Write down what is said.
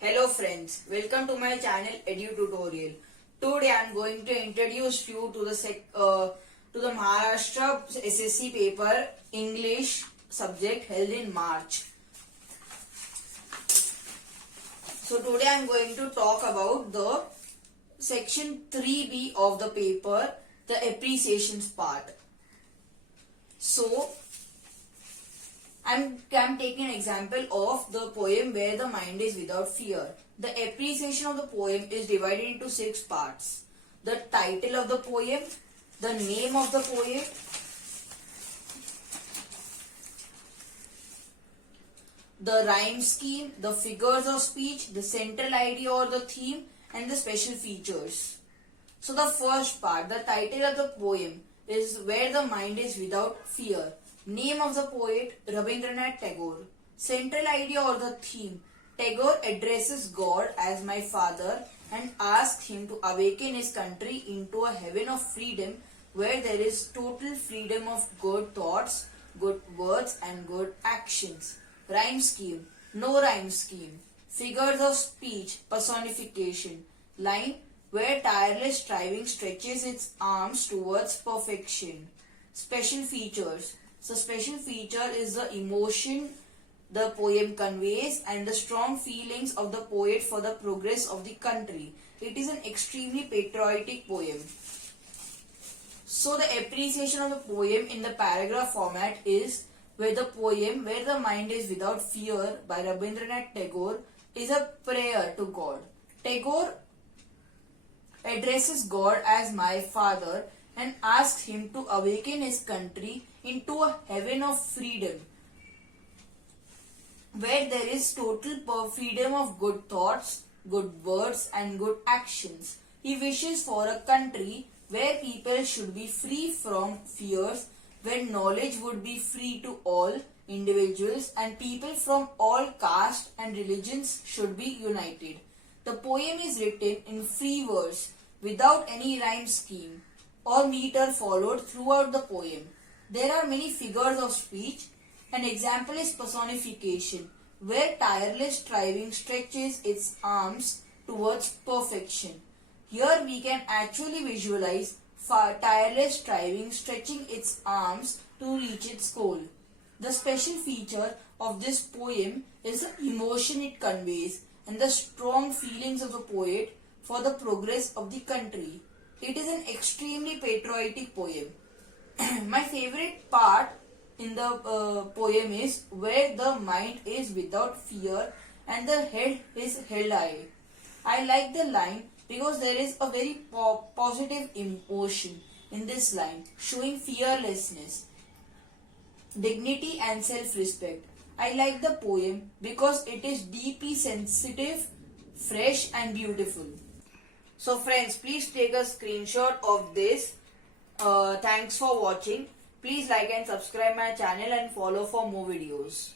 Hello friends, welcome to my channel Edu Tutorial. Today I am going to introduce you to the Maharashtra SSC paper English subject held in March. So today I am going to talk about the section 3B of the paper, the appreciations part. So I'm taking an example of the poem Where the Mind is Without Fear. The appreciation of the poem is divided into 6 parts. The title of the poem, the name of the poem, the rhyme scheme, the figures of speech, the central idea or the theme, and the special features. So the first part, the title of the poem is Where the Mind is Without Fear. Name of the poet, Rabindranath Tagore. Central idea or the theme, Tagore addresses God as my father and asks him to awaken his country into a heaven of freedom where there is total freedom of good thoughts, good words and good actions. Rhyme scheme, no rhyme scheme. Figures of speech, personification. Line, where tireless striving stretches its arms towards perfection. Special features. So special feature is the emotion the poem conveys and the strong feelings of the poet for the progress of the country. It is an extremely patriotic poem. So the appreciation of the poem in the paragraph format is Where the Mind is Without Fear by Rabindranath Tagore is a prayer to God. Tagore addresses God as my father and asks him to awaken his country into a heaven of freedom where there is total freedom of good thoughts, good words and good actions. He wishes for a country where people should be free from fears, where knowledge would be free to all individuals and people from all castes and religions should be united. The poem is written in free verse without any rhyme scheme or meter followed throughout the poem. There are many figures of speech. An example is personification, where tireless striving stretches its arms towards perfection. Here we can actually visualize tireless striving stretching its arms to reach its goal. The special feature of this poem is the emotion it conveys and the strong feelings of the poet for the progress of the country. It is an extremely patriotic poem. My favorite part in the poem is Where the Mind is Without Fear and the head is held high. I like the line because there is a very positive emotion in this line, showing fearlessness, dignity and self-respect. I like the poem because it is deeply sensitive, fresh and beautiful. So friends, please take a screenshot of this. Thanks for watching. Please like and subscribe my channel and follow for more videos.